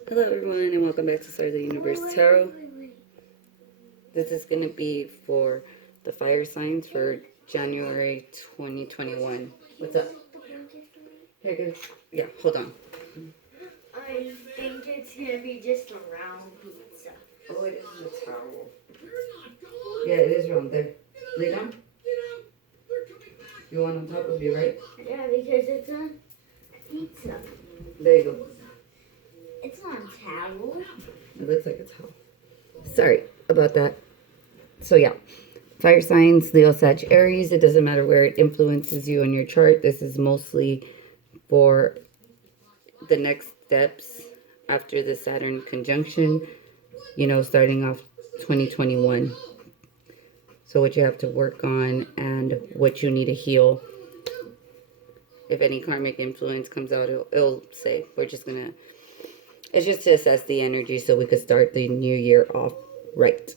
Hello everyone and welcome back to Start of the Universe Tarot. This is going to be for the fire signs for January 2021. What's up? Here, good. Yeah, hold on. I think it's going to be just a round pizza. Oh, it is a towel. Yeah, it is round. There. Lay down. You want on top of you, right? Yeah, because it's a pizza. There you go. It's not a towel. It looks like a towel. Sorry about that. So yeah, fire signs, Leo, Sag, Aries. It doesn't matter where it influences you on your chart. This is mostly for the next steps after the Saturn conjunction, starting off 2021. So what you have to work on and what you need to heal. If any karmic influence comes out, it'll say. It's just to assess the energy so we could start the new year off right.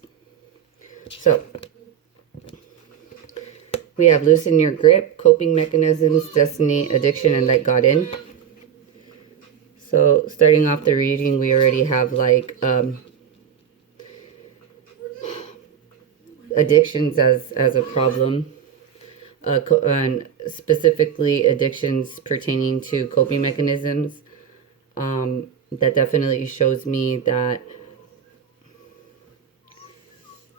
So we have loosen your grip, coping mechanisms, destiny, addiction, and let God in. So starting off the reading, we already have like addictions as a problem, and specifically addictions pertaining to coping mechanisms. That definitely shows me that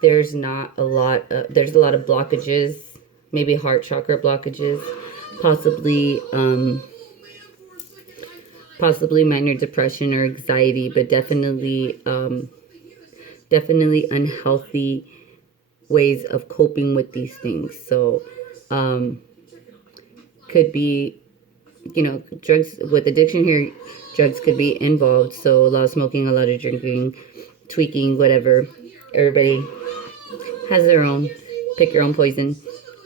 there's a lot of blockages, maybe heart chakra blockages, possibly minor depression or anxiety, but definitely unhealthy ways of coping with these things. So could be, drugs with addiction here. Drugs could be involved, so a lot of smoking, a lot of drinking, tweaking, whatever. Everybody has their own, pick your own poison.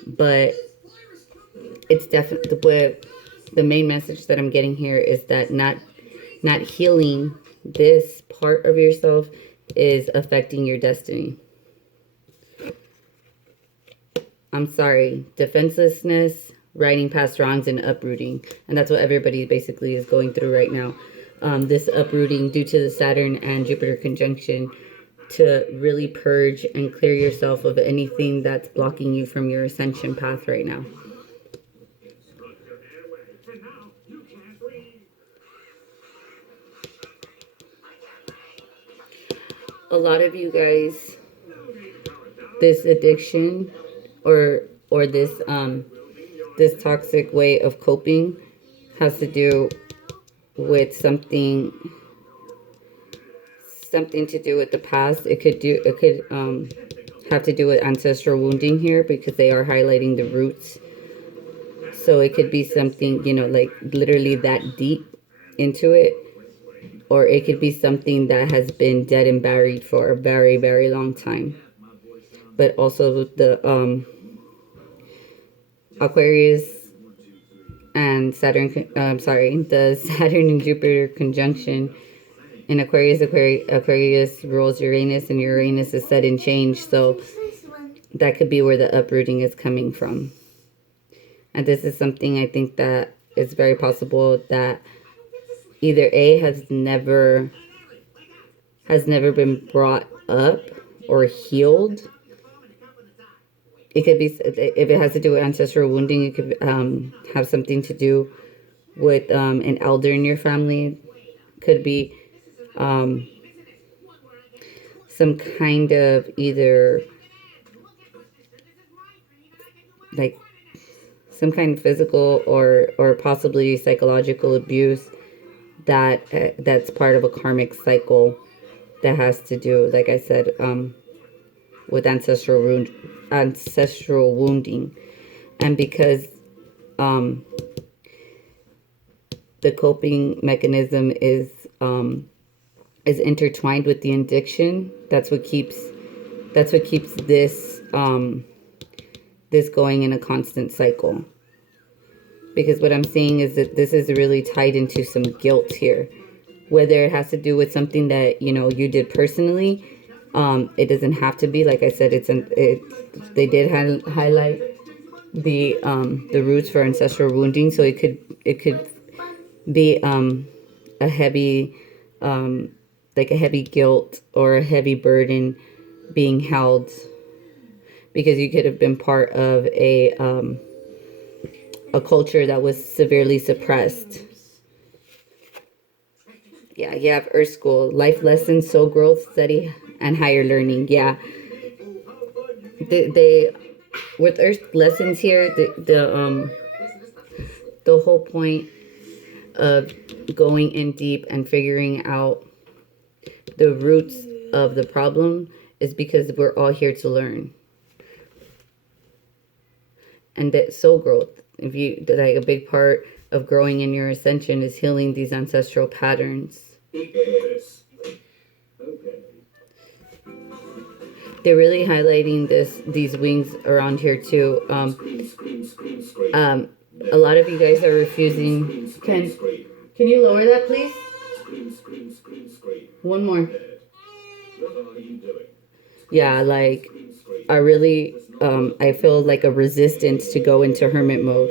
But it's definitely what the main message that I'm getting here is that not healing this part of yourself is affecting your destiny. I'm sorry, defenselessness, riding past wrongs, and uprooting. And that's what everybody basically is going through right now. This uprooting due to the Saturn and Jupiter conjunction, to really purge and clear yourself of anything that's blocking you from your ascension path right now. A lot of you guys, this addiction or this toxic way of coping has to do with something to do with the past. It could have to do with ancestral wounding here, because they are highlighting the roots. So it could be something, like literally that deep into it, or it could be something that has been dead and buried for a very, very long time. But also the Aquarius and Saturn, the Saturn and Jupiter conjunction in Aquarius rules Uranus, and Uranus is set in change. So that could be where the uprooting is coming from. And this is something I think that it's very possible that either A, has never been brought up or healed. It could be, if it has to do with ancestral wounding, it could have something to do with an elder in your family. Could be some kind of either like some kind of physical or possibly psychological abuse that's part of a karmic cycle that has to do, like I said, with ancestral wounding. And because the coping mechanism is intertwined with the addiction, that's what keeps this this going in a constant cycle. Because what I'm seeing is that this is really tied into some guilt here, whether it has to do with something that you did personally. It doesn't have to be, like I said, they did highlight the roots for ancestral wounding, so it could be a heavy like a heavy guilt or a heavy burden being held, because you could have been part of a culture that was severely suppressed. Yeah, you have Earth School, life lessons, soul growth, study, and higher learning. Yeah, they with Earth lessons here, the whole point of going in deep and figuring out the roots of the problem is because we're all here to learn. And that soul growth, if you like, a big part of growing in your ascension is healing these ancestral patterns. Yes. Okay. They're really highlighting these wings around here too. A lot of you guys are refusing. Can you lower that, please? One more. Yeah, like I really I feel like a resistance to go into hermit mode.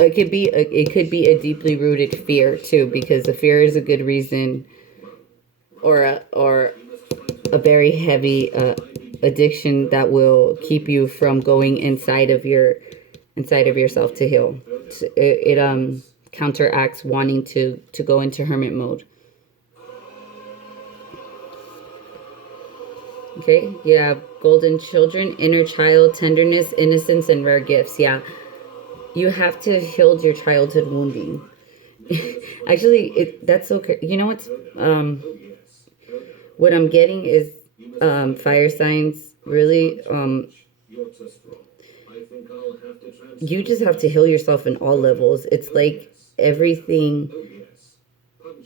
It could be a deeply rooted fear too, because the fear is a good reason, or a very heavy addiction that will keep you from going inside of yourself to heal. It counteracts wanting to go into hermit mode. Okay, yeah, golden children, inner child, tenderness, innocence, and rare gifts. Yeah, you have to heal your childhood wounding. Actually, that's okay. You know what I'm getting is fire signs. Really, you just have to heal yourself in all levels. It's like everything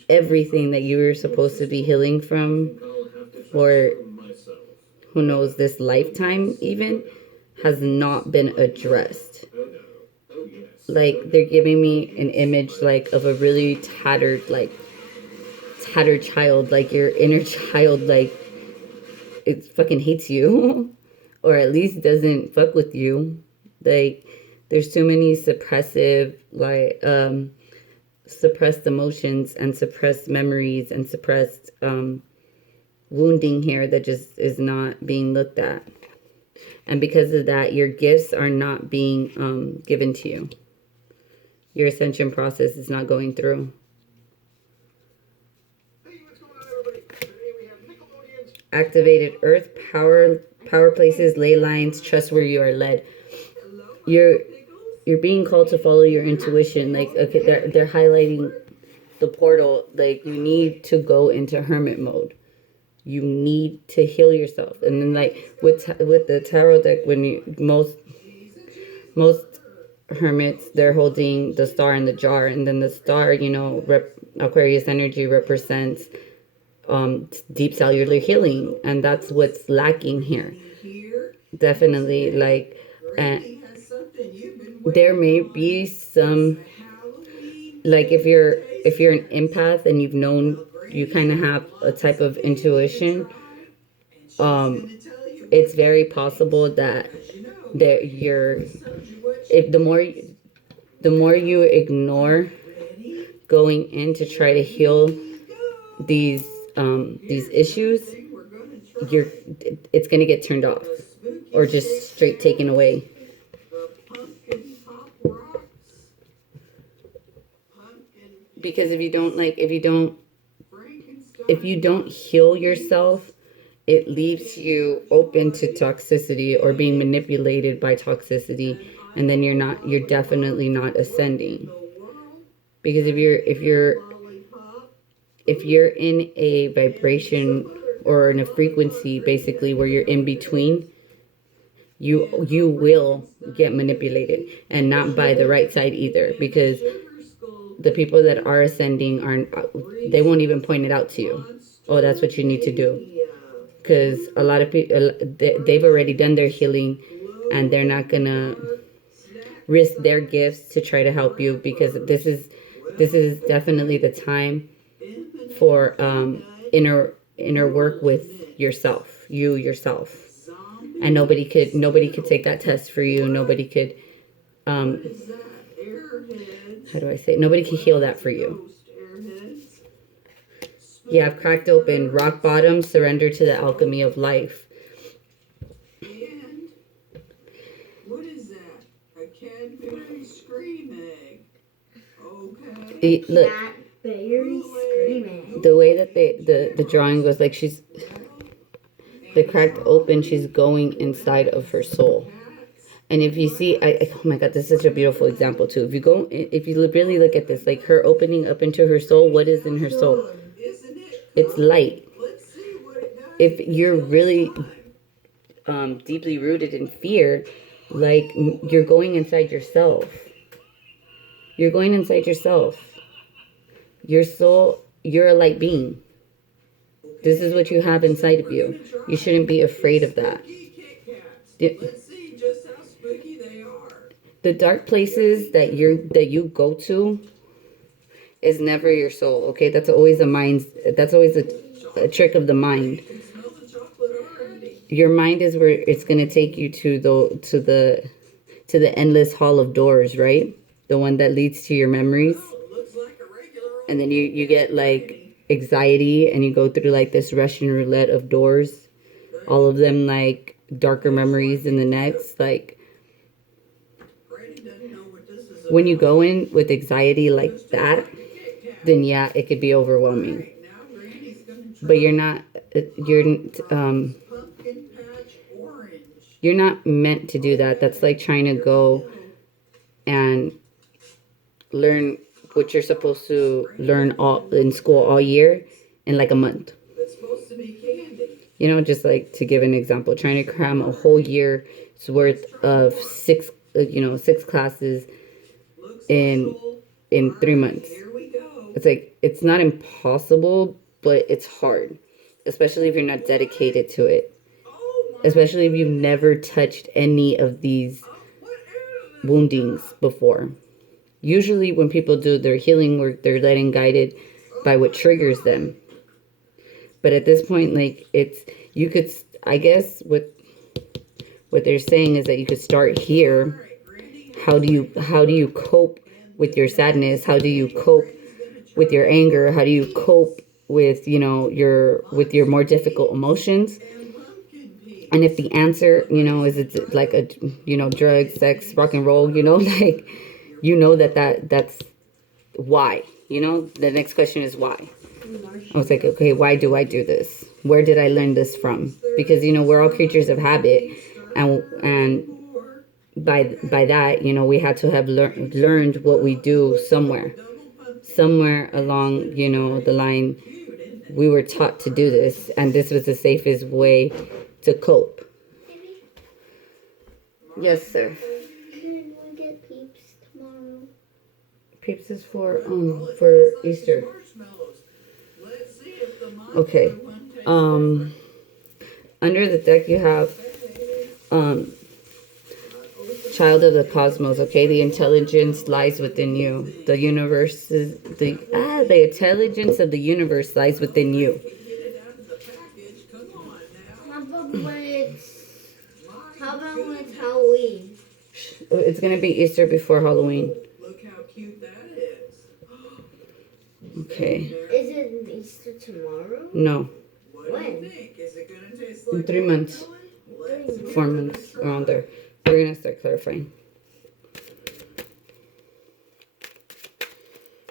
that you were supposed to be healing from, or who knows, this lifetime even, has not been addressed. Like, they're giving me an image like of a really tattered child, like your inner child, like it fucking hates you or at least doesn't fuck with you. Like, there's too many suppressed emotions and suppressed memories and suppressed wounding here that just is not being looked at. And because of that, your gifts are not being given to you. Your ascension process is not going through. Hey, what's going on, everybody? Today we have Nickelodeon's Activated earth, power places, ley lines, trust where you are led. You're being called to follow your intuition. Like, okay, they're highlighting the portal. Like, you need to go into hermit mode. You need to heal yourself. And then, like, with the tarot deck, when most hermits, they're holding the star in the jar, and then the star, Aquarius energy represents deep cellular healing, and that's what's lacking here. Definitely, like, there may be some, like, if you're an empath and you kind of have a type of intuition, it's very possible that if the more you ignore going in to try to heal these issues, it's gonna get turned off or just straight taken away. Because if you don't heal yourself, it leaves you open to toxicity or being manipulated by toxicity, and then you're definitely not ascending. Because if you're in a vibration or in a frequency, basically, where you're in between, you will get manipulated, and not by the right side either, because the people that are ascending they won't even point it out to you. Oh, that's what you need to do. Because a lot of people, they've already done their healing, and they're not gonna risk their gifts to try to help you, because this is definitely the time for inner work with yourself, and nobody could take that test for you. Nobody could how do I say it? Nobody could heal that for you. airheads. You have cracked open, rock bottom, surrender to the alchemy of life. And what is that? A Cadbury scream egg. Okay. Look, Blackberry screaming. the way that the drawing goes, like she's the cracked open, she's going inside of her soul. And if you see, oh my God, this is such a beautiful example too. If you really look at this, like her opening up into her soul, what is in her soul? It's light. If you're really deeply rooted in fear, like you're going inside yourself. You're going inside yourself. Your soul, you're a light being. This is what you have inside of you. You shouldn't be afraid of that. Let's see just how spooky they are. The dark places that you go to is never your soul. Okay, that's always a trick of the mind. Your mind is where it's gonna take you to the endless hall of doors, right? The one that leads to your memories. And then you get like anxiety and you go through like this Russian roulette of doors. All of them like darker memories in the next. Like when you go in with anxiety like that, then yeah, it could be overwhelming. But you're not meant to do that. That's like trying to go and learn what you're supposed to learn all in school all year in like a month. You know, just like to give an example, trying to cram a whole year's worth of six classes in 3 months. It's like, it's not impossible, but it's hard, especially if you're not dedicated to it. Especially if you've never touched any of these woundings before. Usually when people do their healing work, they're getting guided by what triggers them. But at this point, like I guess what they're saying is that you could start here. How do you cope with your sadness? How do you cope with your anger? How do you cope with, your more difficult emotions? And if the answer, is it like a, drug, sex, rock and roll, like, that's why, the next question is why. I was like, okay, why do I do this? Where did I learn this from? Because, we're all creatures of habit. And by that, we had to have learned what we do somewhere along, the line. We were taught to do this, and this was the safest way to cope. Yes, sir. Can we get Peeps tomorrow? Peeps is for Easter. Okay. Under the deck you have child of the cosmos. Okay, the intelligence lies within you. The universe is the intelligence of the universe lies within you. How about when it's Halloween? It's gonna be Easter before Halloween. Look how cute that is. Okay. Is it Easter tomorrow? No. What do you think? Is it gonna taste In like 3 months. 4 months, around there. We're gonna start clarifying.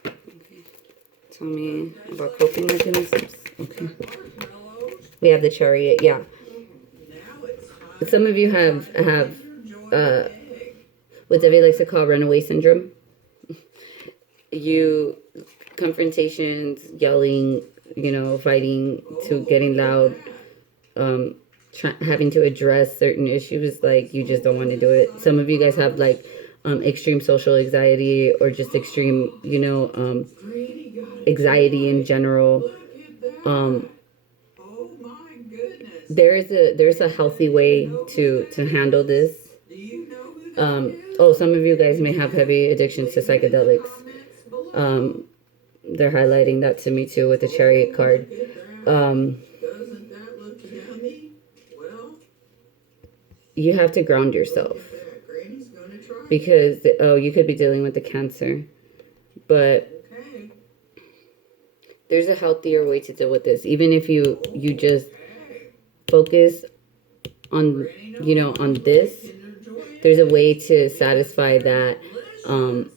Okay. Tell me about coping mechanisms. Okay. We have the chariot, yeah. Some of you have what Debbie likes to call runaway syndrome. You confrontations, yelling, fighting to getting loud, having to address certain issues, like you just don't want to do it. Some of you guys have like extreme social anxiety or just extreme, anxiety in general. There's a healthy way to handle this. Some of you guys may have heavy addictions to psychedelics. They're highlighting that to me too with the chariot card. Doesn't that look yummy? Well, you have to ground yourself. Because you could be dealing with the cancer, but there's a healthier way to deal with this. Even if you just focus on, on this, there's a way to satisfy that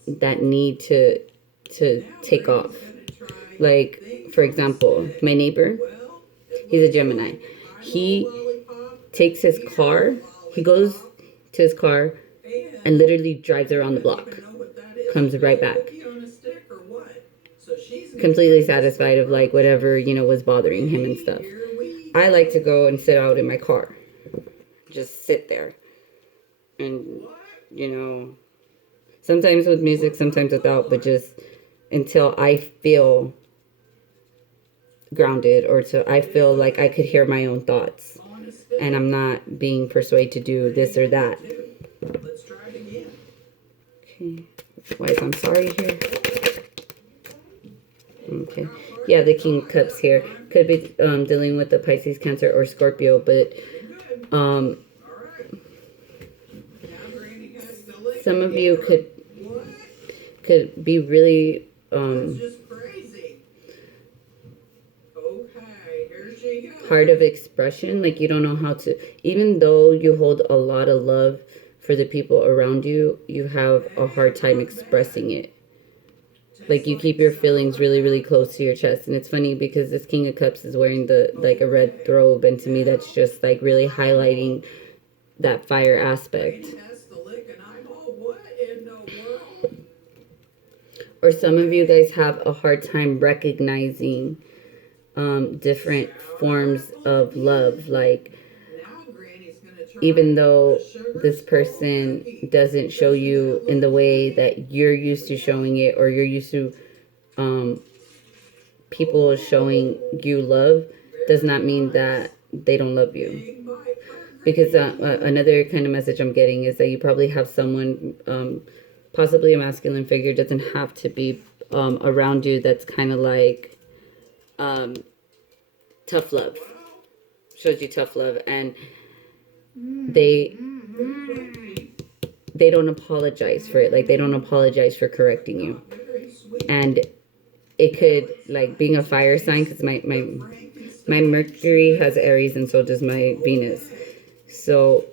that need to take off. Like, for example, my neighbor, he's a Gemini. He takes his car, he goes to his car and literally drives around the block, comes right back, completely satisfied of like whatever, was bothering him and stuff. I like to go and sit out in my car, just sit there, and sometimes with music, sometimes without, but just until I feel grounded, or till I feel like I could hear my own thoughts and I'm not being persuaded to do this or that. Okay, why is I'm sorry here? Okay, yeah, the King of Cups here could be dealing with the Pisces, Cancer, or Scorpio, but some of you could be really hard of expression, like you don't know how to, even though you hold a lot of love for the people around you, you have a hard time expressing it. Like you keep your feelings really, really close to your chest. And it's funny because this King of Cups is wearing a red robe, and to me that's just like really highlighting that fire aspect. Or some of you guys have a hard time recognizing different forms of love. Like, even though this person doesn't show you in the way that you're used to showing it, or you're used to people showing you love, does not mean that they don't love you. Because another kind of message I'm getting is that you probably have someone, possibly a masculine figure, doesn't have to be around you, that's kind of like tough love, shows you tough love, and they don't apologize for it. Like, they don't apologize for correcting you. And it could, like, being a fire sign, because my Mercury has Aries, and so does my Venus. So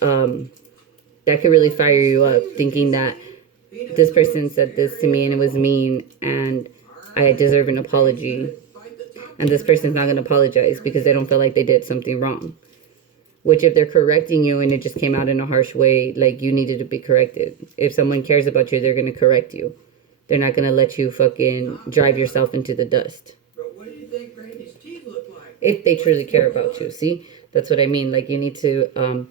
that could really fire you up, thinking that this person said this to me and it was mean and I deserve an apology. And this person's not going to apologize because they don't feel like they did something wrong. Which, if they're correcting you and it just came out in a harsh way, like, you needed to be corrected. If someone cares about you, they're going to correct you. They're not going to let you fucking drive yourself into the dust. But what do you think Granny's teeth look like? If they truly care about you. See? That's what I mean. Like, you need to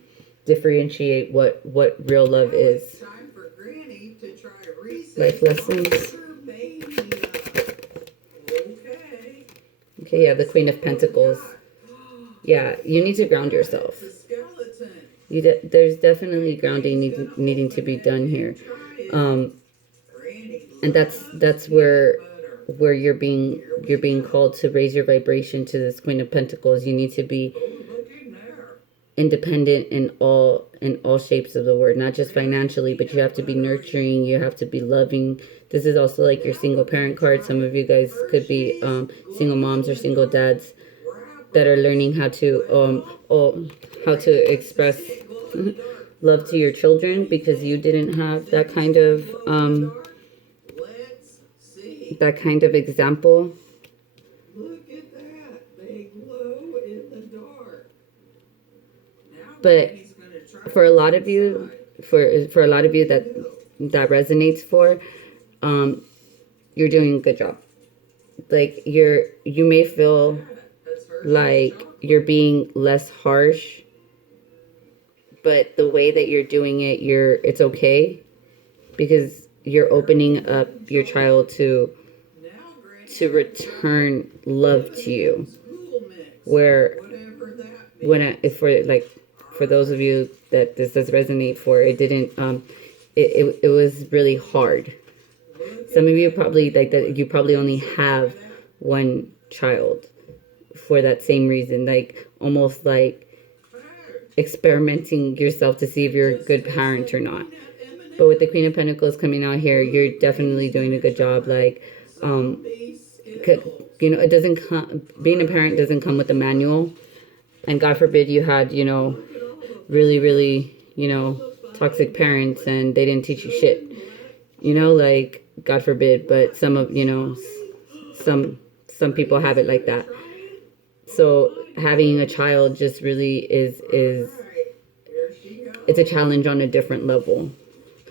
differentiate what real love is. Time for Granny to try Life lessons. Okay. Okay, yeah, the Queen of Pentacles. Yeah, you need to ground yourself. There's definitely grounding needing to be done here. And that's where you're being called to raise your vibration to this Queen of Pentacles. You need to be independent in all shapes of the word, not just financially, but you have to be nurturing, you have to be loving. This is also like your single parent card. Some of you guys could be single moms or single dads that are learning how to express love to your children, because you didn't have that kind of example. Look at that. They glow in the dark. But for a lot of you, for a lot of you that resonates for, you're doing a good job. Like, you may feel like you're being less harsh, but the way that you're doing it, it's okay, because you're opening up your child to return love to you. Where for those of you that this does resonate for, it didn't it was really hard. Some of you probably like that, you probably only have one child for that same reason, like almost like experimenting yourself to see if you're a good parent or not. But with the Queen of Pentacles coming out here, you're definitely doing a good job. Like you know, it doesn't come, being a parent doesn't come with a manual. And God forbid you had, you know, really, really, you know, toxic parents and they didn't teach you shit. You know, like, God forbid, but some of, you know, some people have it like that. So having a child just really is it's a challenge on a different level.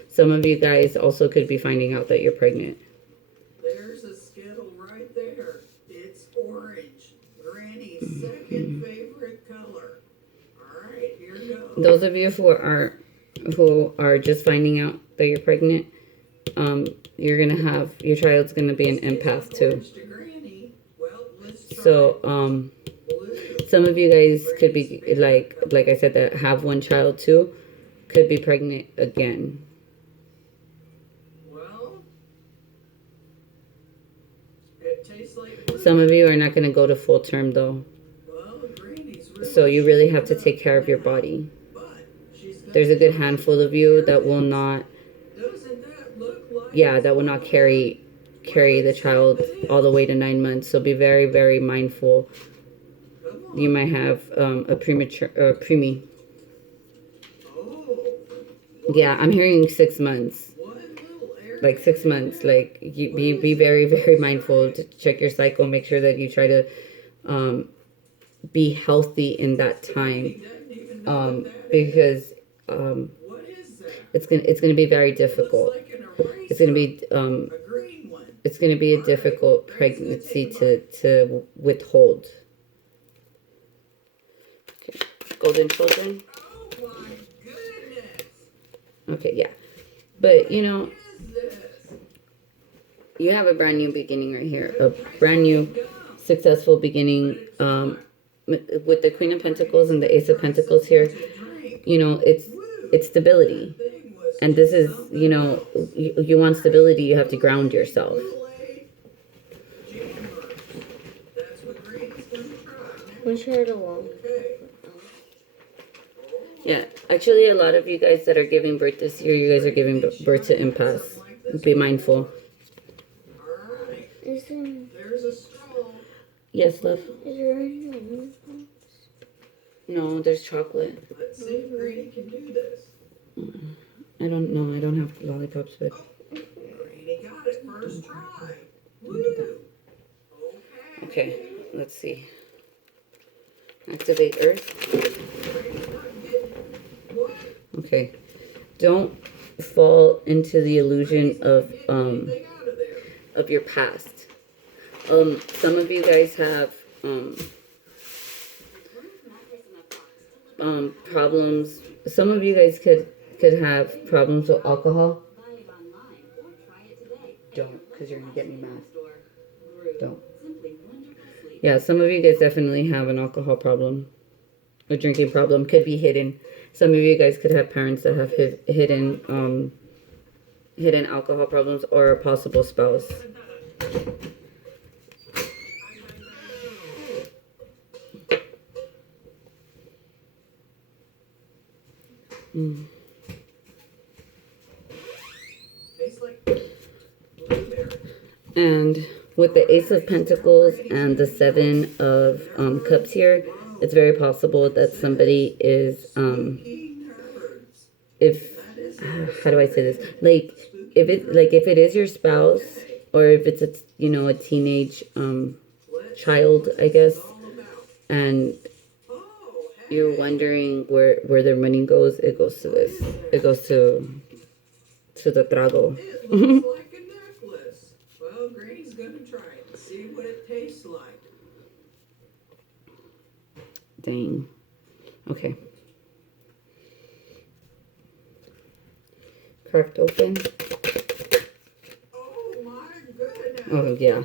Some of you guys also could be finding out that you're pregnant. There's a Skittle right there. It's orange. Granny's second favorite color. All right, here goes. Those of you who are just finding out that you're pregnant, you're gonna have, your child's gonna be an empath too. So some of you guys could be like I said, that have one child too, could be pregnant again. Well, it tastes like Some of you are not gonna go to full term though. So you really have to take care of your body. There's a good handful of you that will not, yeah, that will not carry the child all the way to 9 months. So be very, very mindful. You might have a premature preemie. Yeah, I'm hearing 6 months. Like 6 months. Like you be very, very mindful to check your cycle. Make sure that you try to be healthy in that time. Because it's gonna be very difficult. It's gonna be a difficult pregnancy to withhold. Okay. Golden children. oh my goodness. Okay, yeah. But you know, you have a brand new beginning right here. A brand new successful beginning. With the Queen of Pentacles and the Ace of Pentacles here, you know, it's stability. And this is, you know, you want stability, you have to ground yourself. Wish her along. Yeah, actually, a lot of you guys that are giving birth this year, you guys are giving birth to impasse. Be mindful. Is there, There's a straw. Yes, love? is there any lollipops? No, there's chocolate. Let's see if Granny can do this. I don't know. I don't have lollipops, but... Granny got it first try. Woo! Okay. Okay, let's see. Activate Earth. What? Okay. Don't fall into the illusion of Get anything out of there. your past. Some of you guys have problems. Some of you guys could have problems with alcohol. Don't, because you're gonna get me mad. Don't. Yeah, some of you guys definitely have an alcohol problem. A drinking problem could be hidden. Some of you guys could have parents that have hidden alcohol problems, or a possible spouse. Tastes like blueberry. And with the Ace of Pentacles and the Seven of Cups here, it's very possible that somebody is if how do I say this? If it is your spouse, or if it's a teenage child, I guess, and you're wondering where their money goes, it goes to this. It goes to the trago. It looks like a necklace. Well, Granny's gonna try it and see what it tastes like. Dang. Okay. Cracked open. Oh my goodness. Oh yeah,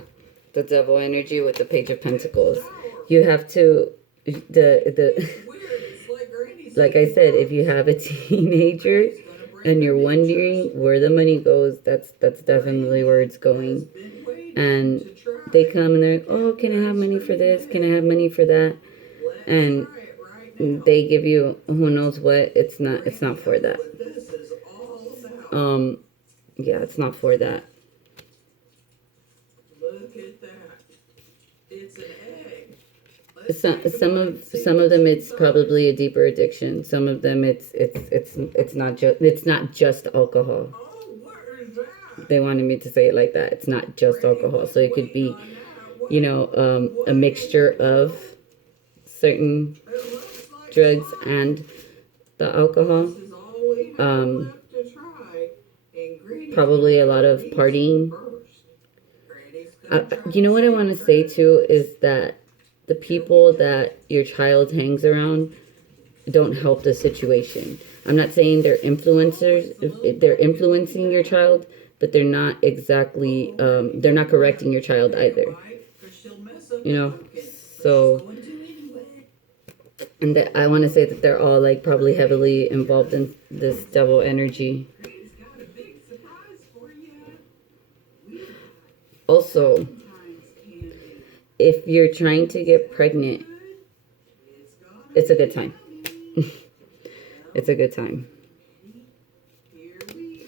the devil energy with the Page of Pentacles. You have to the Weird. It's like Granny's like I said, if you have a teenager and you're wondering where the money goes, that's definitely where it's going. And they come and they're like, oh, can I have money for this? Can I have money for that? And they give you who knows what. It's not for that. This is all about. Yeah, it's not for that. Look at that. some of them it's probably a deeper addiction. Some of them it's not just alcohol. Oh, what is that? They wanted me to say it like that. It's not just alcohol. So it could be, a mixture of certain It looks like drugs slime. and the alcohol. This is all we have Um, left to try. Ingredients Probably a lot of first. partying. Granny's gonna try You know what I want to say secret. too is that the people that your child hangs around don't help the situation. I'm not saying they're influencers, they're influencing your child, but they're not exactly, they're not correcting your child either. You know, so, and that I want to say that they're all like probably heavily involved in this devil energy. Granny's got a big surprise for you. Also, Times candy. if you're trying to get pregnant, It's gonna it's a good time. be It's a good time. Here we go.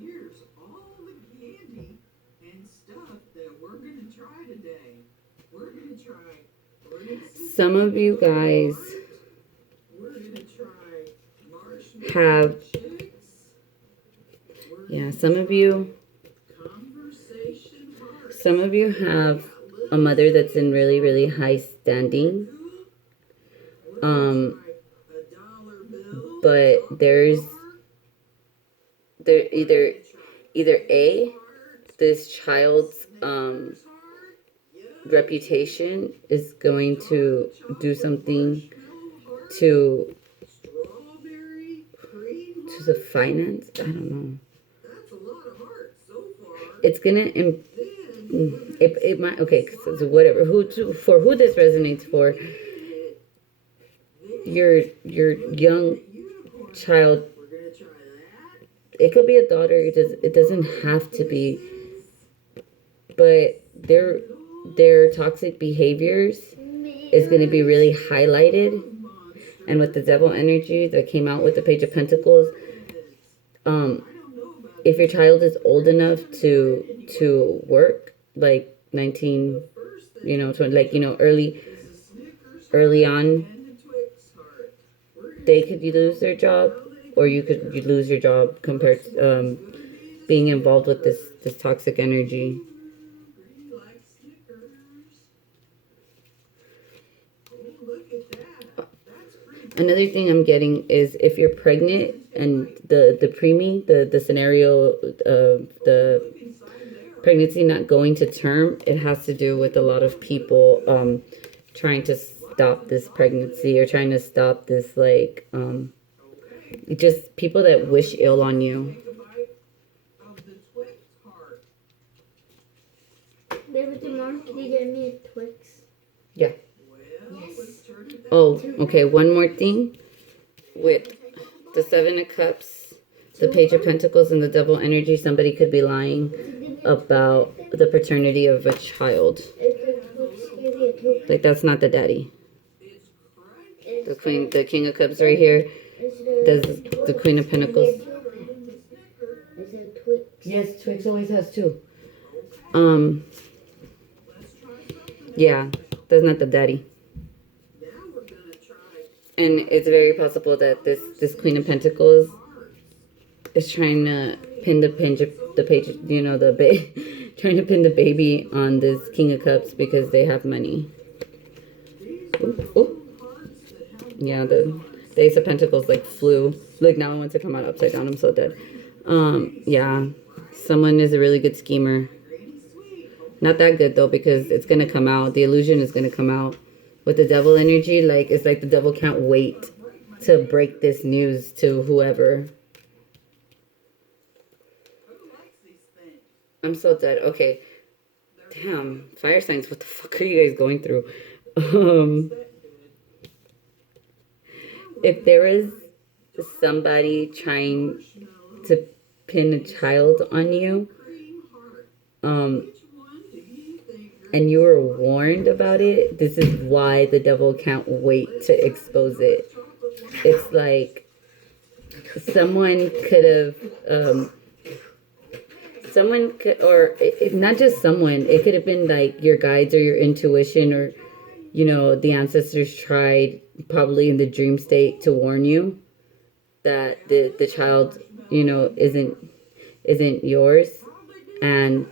Here's all the candy and stuff that we're gonna try today. We're gonna try. Some of you guys We're gonna try marshmallow have, chicks. We're yeah, gonna some of try you, conversation hearts. some of you have a mother that's in really, really high standing. We're gonna try a dollar bill. But there either A, this child's reputation is going to do something to Strawberry cream the finance. I don't know. That's a lot of hearts so far. It's gonna Then it might, okay, so whatever, for who this resonates for, your young unicorn. child. We're gonna try that. It could be a daughter. It doesn't have to be, but their toxic behaviors is going to be really highlighted. And with the devil energy that came out with the Page of Pentacles, if your child is old enough to work, like 19, 20, like, early on, And the Twix heart. We're gonna they could lose their job, or you lose your job compared to being involved with this toxic energy. Granny likes Snickers. Oh, look at that. That's pretty Another thing I'm getting is if you're pregnant and the preemie, the scenario of the inside there. pregnancy not going to term, it has to do with a lot of people trying to stop this pregnancy, or trying to stop this, like, just people that wish ill on you. Take a bite of the Twix heart. Baby, tomorrow can you get me a Twix? Yeah. Well, let's turn it that Oh, okay, one more thing. With the Seven of Cups, the Page of Pentacles, and the Devil energy, somebody could be lying about the paternity of a child. Like, that's not the daddy. It's crunchy. The Queen, the King of Cups right here. There's the Queen of Pentacles. Is it Twix? Yes, Twix always has two. Let's try something. Yeah, that's not the daddy. Now we're gonna try And it's very possible that this Queen of Pentacles hearts. is trying to pin the page, trying to pin the baby on this King of Cups because they have money. Ooh, ooh. Hearts that have Yeah, the Ace of Pentacles like flew. Like, now I want to come out upside down. I'm so dead. Yeah, someone is a really good schemer. Granny sweet. Not that good though, because it's gonna come out. The illusion is gonna come out with the devil energy. Like, it's like the devil can't wait to break this news to whoever. Who likes these things? I'm so dead. Okay. Damn. Fire signs. What the fuck are you guys going through? If there is somebody trying to pin a child on you, Cream heart. um, Which one do you think? and you were warned about it, this is why the devil can't wait to expose it. It's like someone could have, someone could, or not just someone, it could have been like your guides or your intuition, or the ancestors tried probably in the dream state to warn you that the child isn't yours, and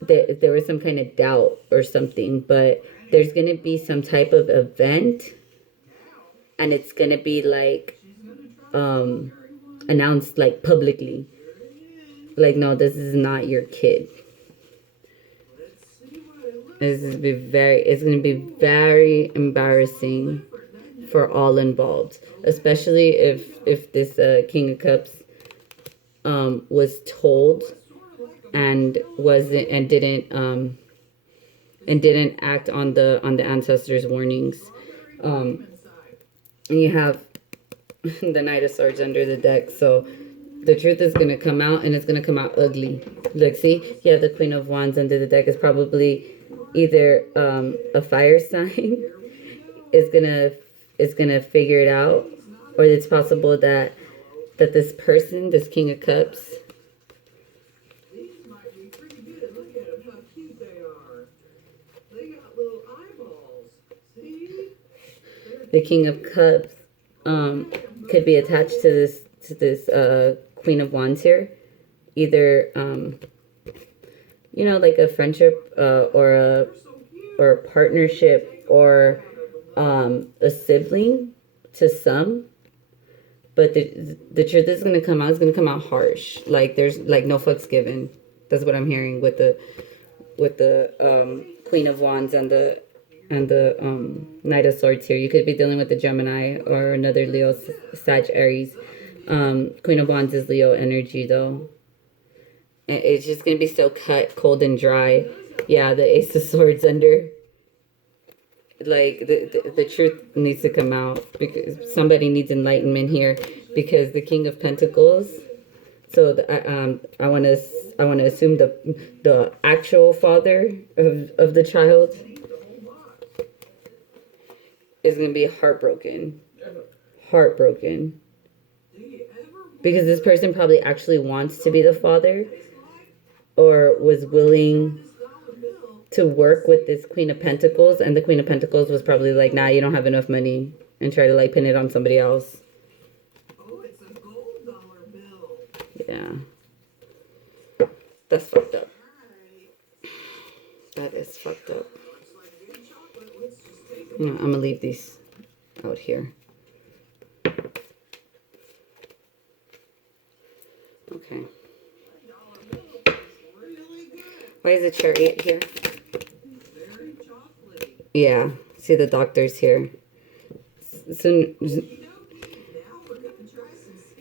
there was some kind of doubt or something. But there's gonna be some type of event, and it's gonna be like announced like publicly, like, no, this is not your kid. It's gonna be very embarrassing for all involved, especially if this King of Cups was told and wasn't and didn't act on the ancestors' warnings. And you have the Knight of Swords under the deck, so the truth is gonna come out, and it's gonna come out ugly. Like, see, you have the Queen of Wands under the deck. Is probably either a fire sign is gonna figure it out, or it's possible that this person, this King of Cups, These might be pretty good. Look at them, how cute they are. They got little eyeballs. See? the King of Cups, could be attached to this Queen of Wands here, either like a friendship, or a partnership, or a sibling to some. But the truth is going to come out. It's going to come out harsh. Like, there's like no fucks given. That's what I'm hearing with the Queen of Wands and the Knight of Swords here. You could be dealing with a Gemini or another Leo, Sag, Aries. Queen of Wands is Leo energy, though. It's just going to be so cut, cold, and dry. Yeah, the Ace of Swords under. Like, the truth needs to come out, because somebody needs enlightenment here, because the King of Pentacles, so I want to assume the actual father of the child is going to be heartbroken, because this person probably actually wants to be the father, or was willing to work with this Queen of Pentacles, and the Queen of Pentacles was probably like, nah, you don't have enough money, and try to like pin it on somebody else. Oh, it's a gold dollar bill. Yeah. That's fucked up. That is fucked up. Yeah, I'm gonna leave these out here. Okay. Why is the Chariot here? Yeah, see the doctors here. So